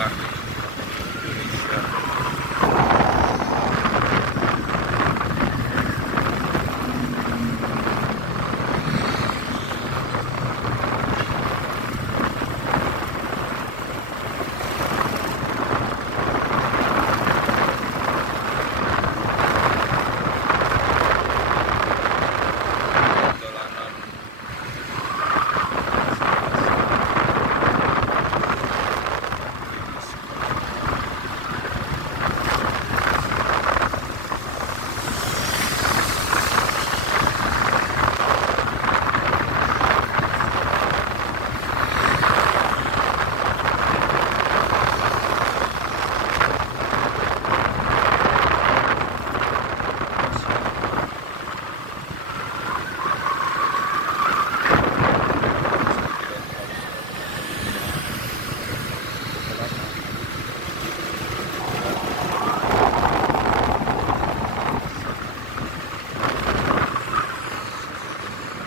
Tengah Indonesia. Jalanan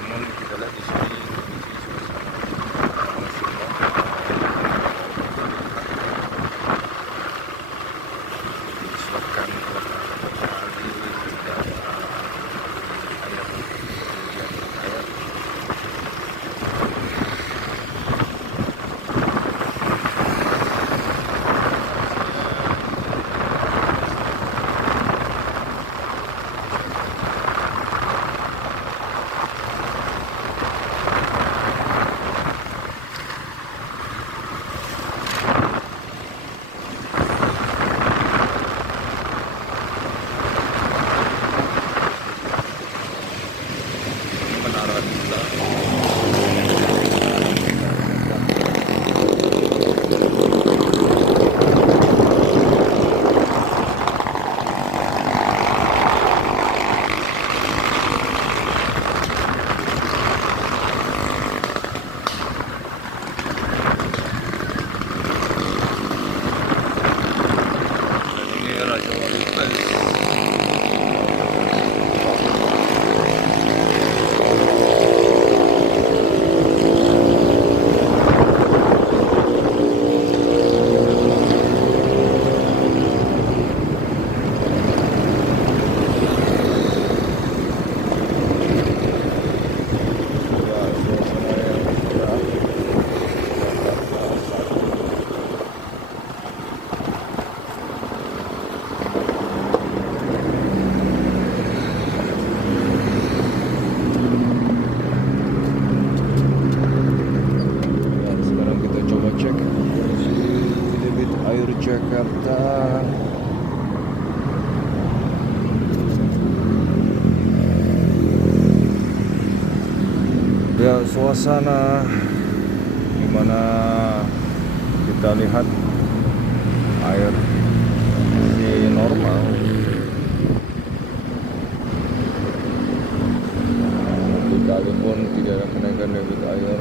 namun kita lihat di sini kondisi suasana masih disiapkan kembali tidak ada air kemudian air menara gula. Dan ini Raja Wali Place. Sekarang kita coba cek kondisi debit air Jakarta. Ya, suasana dimana kita lihat air masih normal. Sekalipun tidak ada kenaikan debit air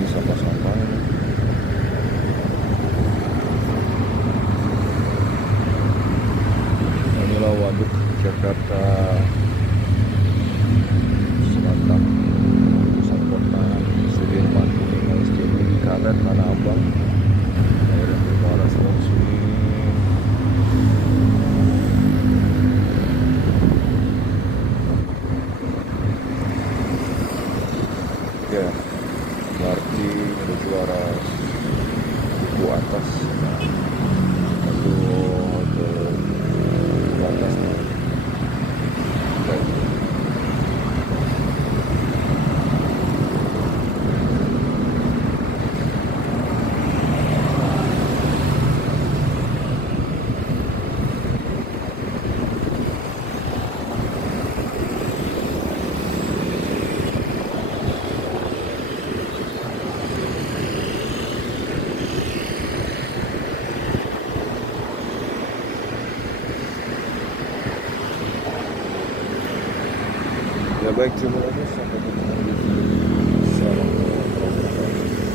di sampah-sampah. Inilah waduk Jakarta Selatan, pusat kota Sudirman, Kuningan, Setiabudi, Karet, Tanah Abang. Air yang bermuara semua sini. Ya, berarti menuju arah duku atas, lalu ke duku atas. Oke. Ya baik, terima kasih. Sampai ketemu di video selanjutnya.